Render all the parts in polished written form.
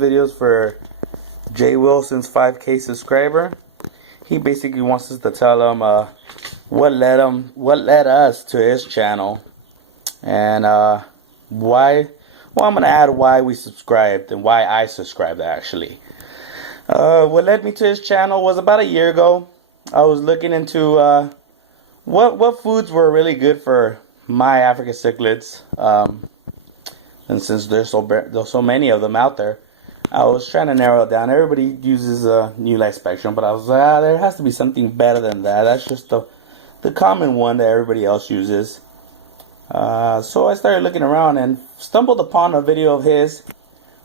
videos for Jay Wilson's 5K subscriber. He basically wants us to tell him what led us to his channel, and why. Well, I'm gonna add why we subscribed and why I subscribed actually. What led me to his channel was about a year ago. I was looking into what foods were really good for my African cichlids, and since there's so many of them out there, I was trying to narrow it down. Everybody uses New Life Spectrum, but I was like, there has to be something better than that. That's just the common one that everybody else uses. So I started looking around and stumbled upon a video of his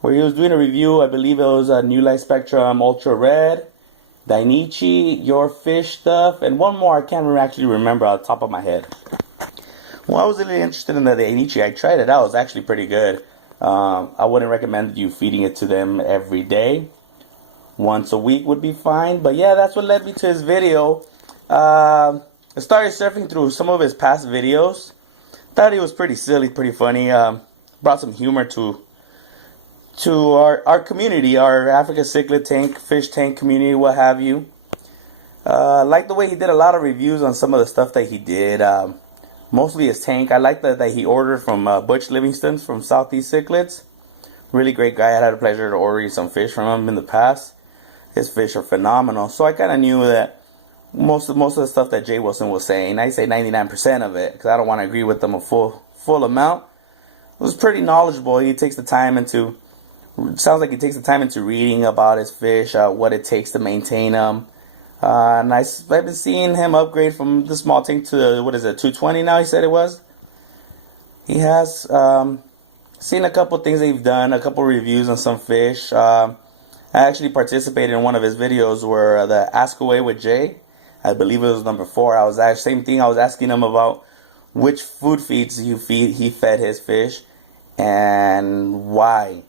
where he was doing a review. I believe it was a New Life Spectrum Ultra Red, Dainichi, Your Fish Stuff, and one more I can't actually remember on the top of my head. Well, I was really interested in the Dainichi. I tried it out. It was actually pretty good. I wouldn't recommend you feeding it to them every day. Once a week would be fine. But yeah, that's what led me to his video. I started surfing through some of his past videos. Thought he was pretty silly, pretty funny. Brought some humor to our community, our African cichlid tank, fish tank community, what have you. Like the way he did a lot of reviews on some of the stuff that he did. Mostly his tank. I like that he ordered from Butch Livingston's from Southeast Cichlids. Really great guy. I had the pleasure to order some fish from him in the past. His fish are phenomenal. So I kind of knew that most of the stuff that Jay Wilson was saying, I say 99% of it, because I don't want to agree with them a full amount. It was pretty knowledgeable. He takes the time into, sounds like he takes the time into reading about his fish, what it takes to maintain them. And I've been seeing him upgrade from the small tank to the, what is it, 220 now, he said it was. He has seen a couple things they've done, a couple reviews on some fish. I actually participated in one of his videos where the Ask Away with Jay, I believe it was number 4. I was same thing. I was asking him about which food feeds he fed his fish and why.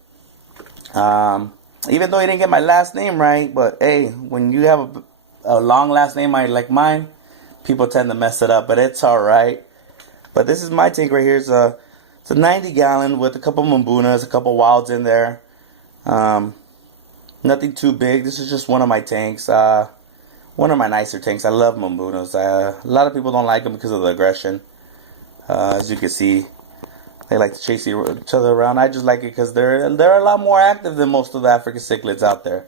Even though he didn't get my last name right, but hey, when you have a long last name like mine, people tend to mess it up, but it's alright. But this is my tank right here. It's a 90 gallon with a couple Mambunas, a couple wilds in there. Nothing too big. This is just one of my tanks. One of my nicer tanks. I love Mambunas. A lot of people don't like them because of the aggression. As you can see, they like to chase each other around. I just like it because they're a lot more active than most of the African cichlids out there.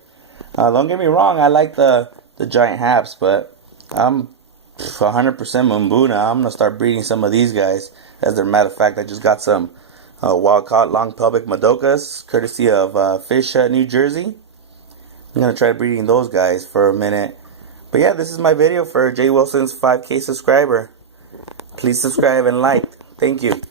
Don't get me wrong, I like the giant haps, but I'm 100% Mambuna. I'm going to start breeding some of these guys. As a matter of fact, I just got some wild-caught long pelvic Madokas, courtesy of Fish Hut, New Jersey. I'm going to try breeding those guys for a minute. But yeah, this is my video for Jay Wilson's 5K subscriber. Please subscribe and like. Thank you.